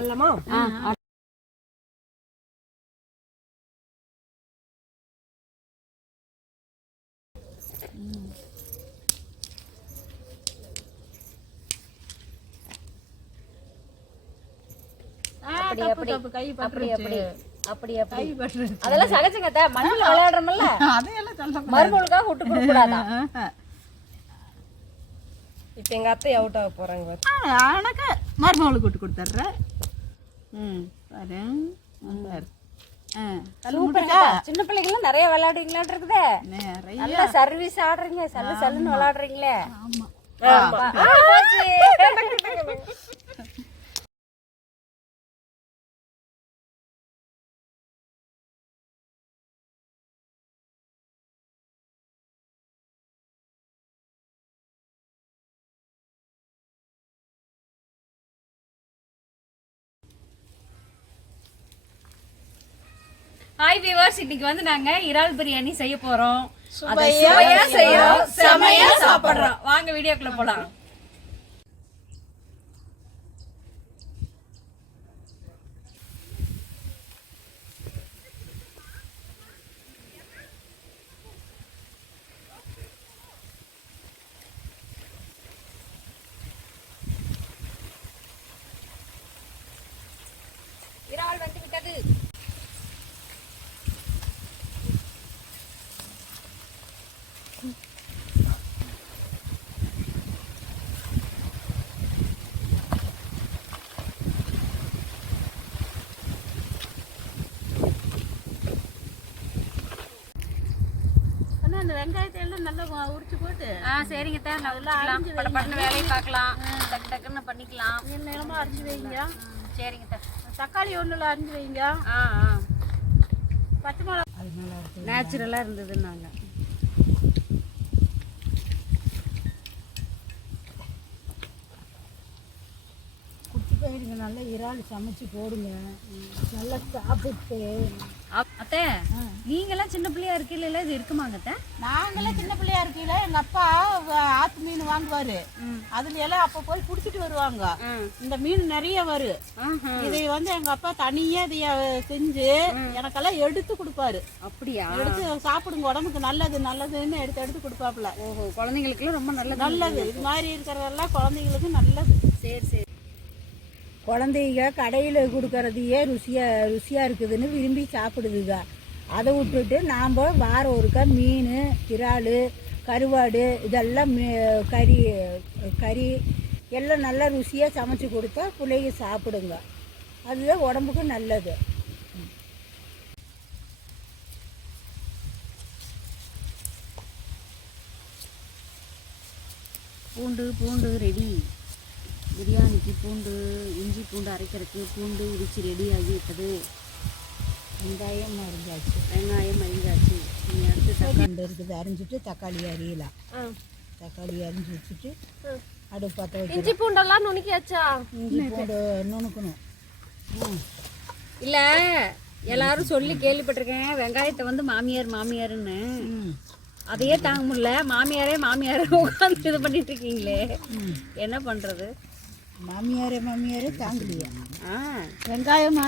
அல்லமா அதெல்லாம் சகஜங்க மண்ணில் விளையாடுறோம்ல மருமகளுக்காக விட்டு கொடுக்க கூடாதா? இப்போ எங்கள் அத்தை அவுட் ஆக போகிறாங்க. எனக்கு மருமகளுக்கு விட்டு கொடுத்துட்றேன். சின்ன பிள்ளைங்களும் நிறைய விளையாடுவீங்களான் இருக்குதே. நல்லா சர்வீஸ் ஆடுறீங்க, சல்லுன்னு விளையாடுறீங்களே. ஹாய் வியூவர்ஸ், இன்னைக்கு வந்து நாங்க இறால் பிரியாணி செய்ய போறோம். சுவையா செய்யறோம், செமையா சாப்பிடுறோம். வாங்க வீடியோக்குள்ள போலாம். இறால் வந்து விட்டது. அந்த வெங்காயத்தை எல்லாம் நல்லா உரிச்சு போட்டு சரிங்க தான், நல்லா படப்படன்னு வேலையை பார்க்கலாம், டக்கு டக்குன்னு பண்ணிக்கலாம். நீளமா அரிஞ்சு வைங்க. சரிங்க தான். தக்காளி ஒன்றுல அரிஞ்சு வைங்க. பச்சை மிளகா நேச்சுரலாக இருந்ததுன்னாங்க. குட்டி போயிடுங்க, நல்லா இறால் சமைச்சு போடுங்க, நல்லா சாப்பிட்டு. அத்தை, நீங்கெல்லாம் சின்ன பிள்ளையா இருக்கீங்களா? இது இருக்குமாங்க அத்தை? நாங்களாம் சின்ன பிள்ளையா இருக்கீங்களா, எங்க அப்பா ஆத்து மீன் வாங்குவாரு. அதுல எல்லாம் அப்ப போய் குடிச்சிட்டு வருவாங்க. இந்த மீன் நிறைய வரும். இதை வந்து எங்க அப்பா தனியா இதைய செஞ்சு எனக்கெல்லாம் எடுத்து கொடுப்பாரு. அப்படியா? எடுத்து சாப்பிடுங்க, உடம்புக்கு நல்லதுன்னு எடுத்து எடுத்து கொடுப்பாப்புல. ஓஹோ, குழந்தைங்களுக்கு ரொம்ப நல்லது. இது மாதிரி இருக்கிறதெல்லாம் குழந்தைங்களுக்கு நல்லது. சரி சரி. குழந்தைங்க கடையில் கொடுக்கறதையே ருசியாக இருக்குதுன்னு விரும்பி சாப்பிடுதுங்க. அதை விட்டுட்டு நாம் வாரம் ஒருக்கா மீன், இறால், கருவாடு இதெல்லாம் கறி எல்லாம் நல்லா ருசியாக சமைச்சு கொடுத்தா பிள்ளைங்க சாப்பிடுங்க. அதுதான் உடம்புக்கு நல்லது. பூண்டு ரெடி. பிரியாணிக்கு இஞ்சி பூண்டு அரைக்கிறதுக்கு பூண்டு இடித்து ரெடி ஆகிவிட்டது. வெங்காயம் அரிஞ்சாச்சு. நீ அடுத்து தக்காளி இருக்குது, அரிஞ்சிட்டு தக்காளி அரியலாம். தக்காளி அரிஞ்சு வச்சுட்டு அடுப்பு பற்ற வச்சு. இஞ்சி பூண்டெல்லாம் நுணுக்கியாச்சா? இஞ்சி பூண்டு நுணுக்கணும். இல்லை, எல்லாரும் சொல்லி கேள்விப்பட்டிருக்கேன் வெங்காயத்தை வந்து மாமியாருன்னு. அதையே தாங்க முடியல. மாமியாரே உட்காந்து இது பண்ணிட்டு இருக்கீங்களே, என்ன பண்றது? மாமியாரே தாங்கலையா? வெங்காயம்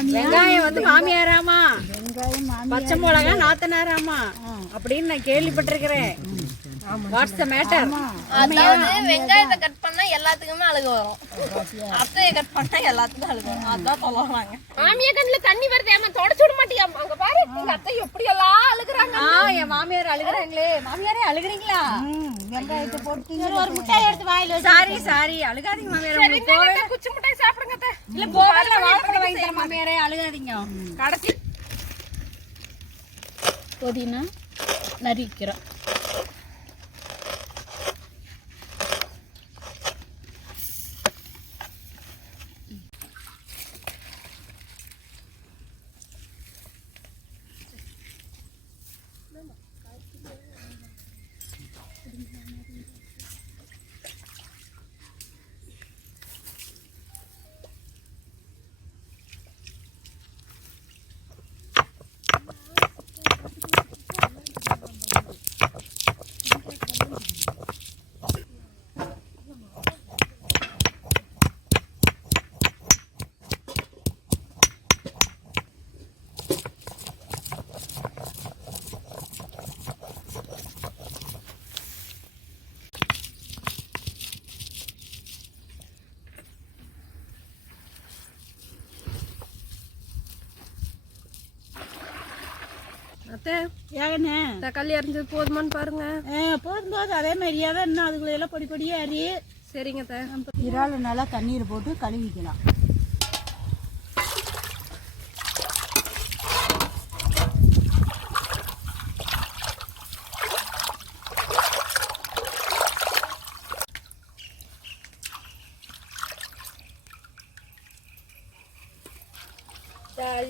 வந்து மாமியாராமா, பச்சை மிளகா நாத்தனாராமா அப்படின்னு நான் கேள்விப்பட்டிருக்கிறேன். What's the matter? அதாவது வெங்காயத்தை கட் பண்ணா எல்லாத்துக்குமே அழுக வரும், அத்தையை கட் பண்ணா எல்லாத்துக்கும் அழுக வரும். அதான் சொல்லுவாங்க. மாமியா கண்ணுல தண்ணி வருது, ஏமா தொடச்சு விட மாட்டியா? அங்க பாரு எங்க அத்தை எப்படி எல்லாம் அழுகுறாங்க. என் மாமியார் அழுகுறாங்களே. மாமியாரே அழுகுறீங்களா? வெங்காயத்தை போட்டு ஒரு முட்டையை எடுத்து வாயில. சாரி அழுகாதீங்க மாமியார். குச்சி முட்டை சாப்பிடுங்க. இல்ல போகல, வாழைப்பழம் வாங்கி தர மாமியாரே, அழுகாதீங்க. கடைசி புதினா நறுக்கிறோம். அத்தை ஏகண்ணே தக்காளி அரைஞ்சது போதுமான்னு பாருங்க. போதும் போதும் அதே மாதிரியே தான் இன்னும் அதுக்குள்ள எல்லாம் பொடி பொடியாக அரி. சரிங்க அத்தை. இறால் நல்லா தண்ணீர் போட்டு கழுவிக்கலாம்.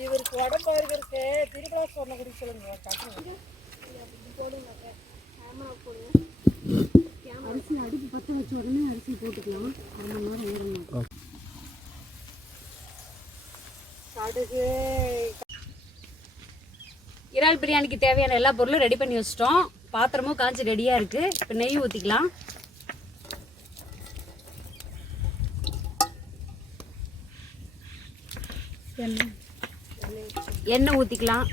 இவருக்கு உடம்பு இருக்கு திருவிழா சொன்ன குடி சொல்லுங்க. அரிசி அடுப்பு பற்ற வச்ச உடனே அரிசி போட்டுக்கலாம். 1 மணி நேரம் ஊறணும். கடுகு இறால் பிரியாணிக்கு தேவையான எல்லா பொருளும் ரெடி பண்ணி வச்சிட்டோம். பாத்திரமும் காய்ச்சி ரெடியா இருக்கு. இப்போ நெய் ஊற்றிக்கலாம். எண்ணெய் ஊற்றிக்கலாம்.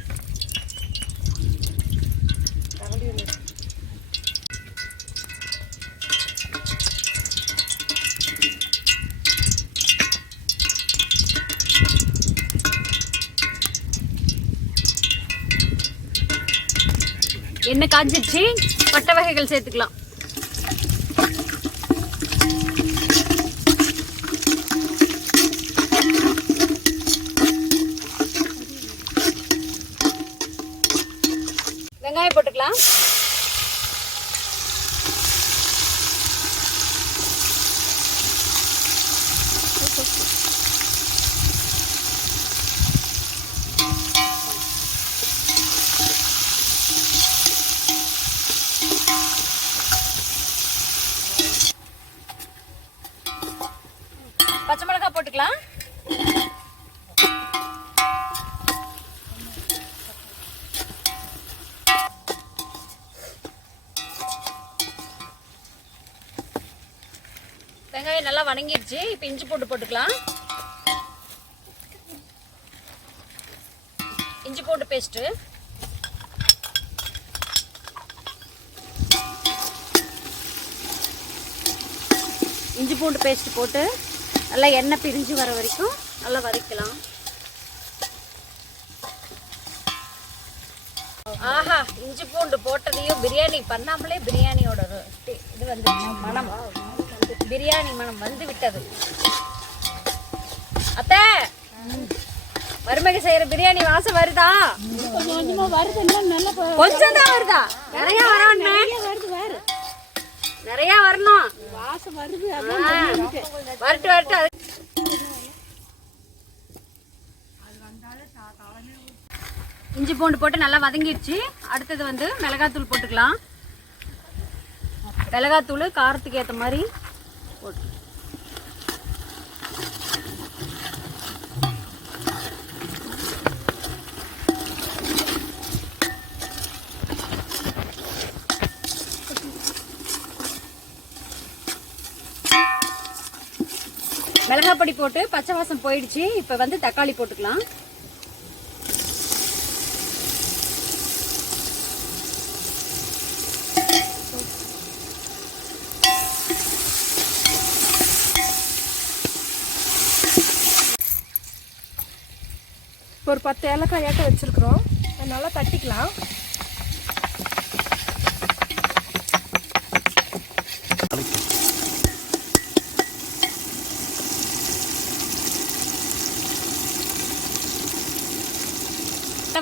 எண்ணெய் காய்ச்சிடுச்சு. பட்டை வகைகள் சேர்த்துக்கலாம். வெங்காயம் போட்டுக்கலாம். பச்சை மிளகாய் போட்டுக்கலாம். வெங்காயம் நல்லா வணங்கிடுச்சு. இப்போ இஞ்சி பூண்டு போட்டுக்கலாம். இஞ்சி பூண்டு பேஸ்ட்டு, இஞ்சி பூண்டு பேஸ்ட் போட்டு நல்லா எண்ணெய் பிரிஞ்சு வர வரைக்கும் நல்லா வதக்கலாம். ஆஹா, இஞ்சி பூண்டு போட்டதையும் பிரியாணி பண்ணாமலே பிரியாணியோட இது வந்து மனம், பிரியாணி மனம் வந்து விட்டது. அத்தை, மருமக செய்யற பிரியாணி வாசம் வருதா? கொஞ்சமா வருது. நல்லா கொஞ்சம் தான் வருதா? நிறைய வரணும். வருது. நிறைய வரணும். வாசம் வருது. வரட்டு வரட்டு. இஞ்சி பூண்டு போட்டு நல்லா வதங்கிடுச்சு. அடுத்தது வந்து மிளகாத்தூள் போட்டுக்கலாம். மிளகாத்தூள் காரத்துக்கு ஏற்ற மாதிரி போட்டு மிளகாய் பொடி போட்டு பச்சை வாசம் போயிடுச்சு. இப்போ வந்து தக்காளி போட்டுக்கலாம். ஒரு 10 ஏலக்காய் ஏட்ட வச்சிருக்கிறோம். நல்லா தட்டிக்கலாம்.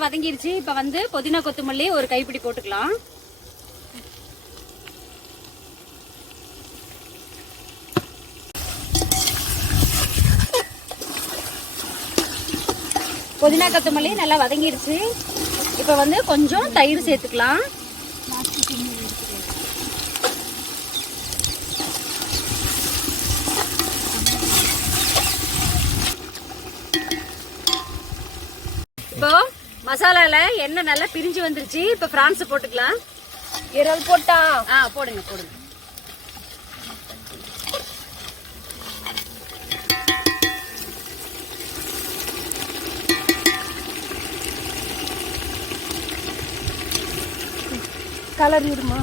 வதங்கிருச்சு. இப்ப வந்து புதினா கொத்தமல்லி ஒரு கைப்பிடி போட்டுக்கலாம். புதினா கொத்தமல்லி நல்லா வதங்கிருச்சு. இப்ப வந்து கொஞ்சம் தயிர் சேர்த்துக்கலாம். இப்போ மசாலால எண்ணெய் நல்லா பிரிஞ்சு வந்துருச்சு. இப்ப பிரான்ஸ் போட்டுக்கலாம். இறால் போட்டா போடுங்க போடுங்க. கலர் இருமா.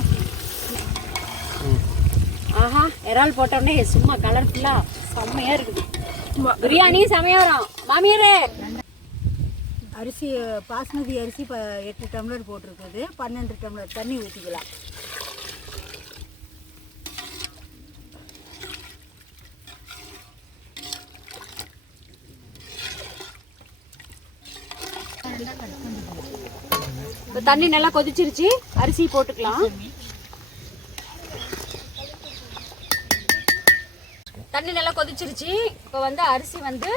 ஆஹா, இறால் போட்ட உடனே சும்மா கலர்ஃபுல்லா செம்மையா இருக்குது. பிரியாணி செமையா வரும். மாமியாரே அரிசி பாஸ்மதி அரிசி 8 டம்ளர் போட்டிருக்குது. 12 டம்ளர் தண்ணி ஊற்றிக்கலாம். இப்போ தண்ணி நல்லா கொதிச்சிருச்சு, அரிசி போட்டுக்கலாம். தண்ணி நல்லா கொதிச்சிருச்சு. இப்போ வந்து அரிசி வந்து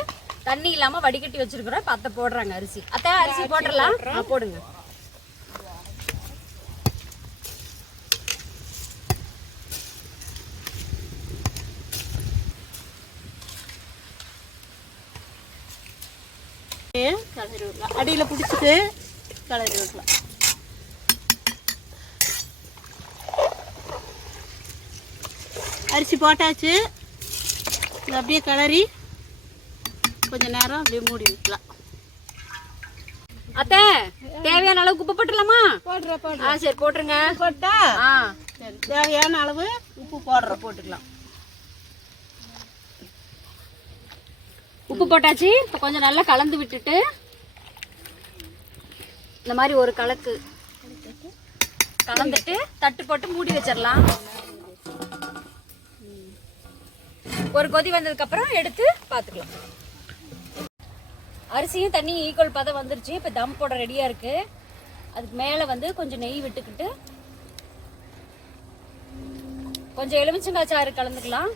தண்ணி இல்லாம வடிகட்டி வச்சிருக்கிறோம். இப்போ அத்தை போடுறாங்க அரிசி. அத்தை அரிசி போட்டுடலாம். போடுங்க. கிளறி விடலாம். அடியில் பிடிச்சிட்டு கிளறி விடலாம். அரிசி போட்டாச்சு. இது அப்படியே கிளறி கொஞ்ச நேரம் அப்படியே மூடி வைக்கலாம். அத்தை தேவையான அளவுக்கு உப்பு போட்டுடலாமா? போடுறேன். சரி போட்டுருங்க. போட்டா சரி, தேவையான அளவு உப்பு போட்டுக்கலாம். உப்பு போட்டாச்சு. இப்போ கொஞ்சம் நல்லா கலந்து விட்டுட்டு இந்த மாதிரி ஒரு கலந்துட்டு தட்டு போட்டு மூடி வச்சிடலாம். ஒரு கொதி வந்ததுக்கு அப்புறம் எடுத்து பார்த்துக்கலாம். அரிசியும் தண்ணி ஈக்குவல் பதம் வந்துருச்சு. இப்போ தம் போட ரெடியா இருக்கு. அதுக்கு மேலே வந்து கொஞ்சம் நெய் விட்டுக்கிட்டு கொஞ்சம் எலுமிச்சங்காய் சாறு கலந்துக்கலாம்.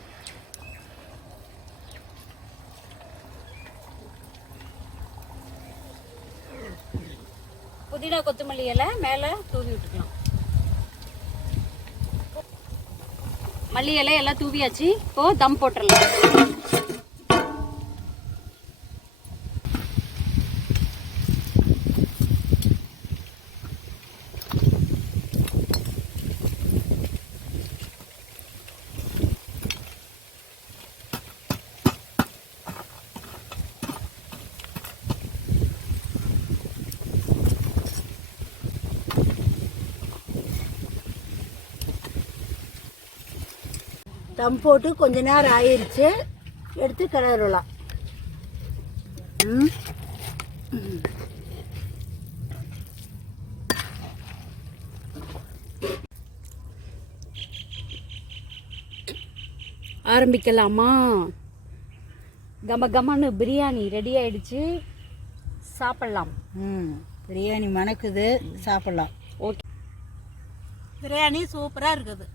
புதினா கொத்தமல்லி இலை மேலே தூவி விட்டுக்கலாம். மல்லி இலை எல்லாம் தூவியாச்சு. இப்போ தம் போட்டுடலாம். தம் போட்டு கொஞ்ச நேரம் ஆயிடுச்சு. எடுத்து கிளறலாம். ஆரம்பிக்கலாமா? கமன்னு பிரியாணி ரெடி ஆயிடுச்சு. சாப்பிடலாம். பிரியாணி மணக்குது. சாப்பிடலாம். ஓகே. பிரியாணி சூப்பராக இருக்குது.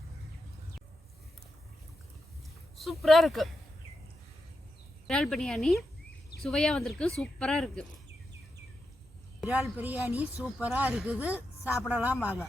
சூப்பராக இருக்கு. இறால் பிரியாணி சுவையாக வந்திருக்கு. சூப்பராக இருக்கு. இறால் பிரியாணி சூப்பராக இருக்குது. சாப்பிடலாம் வாங்க.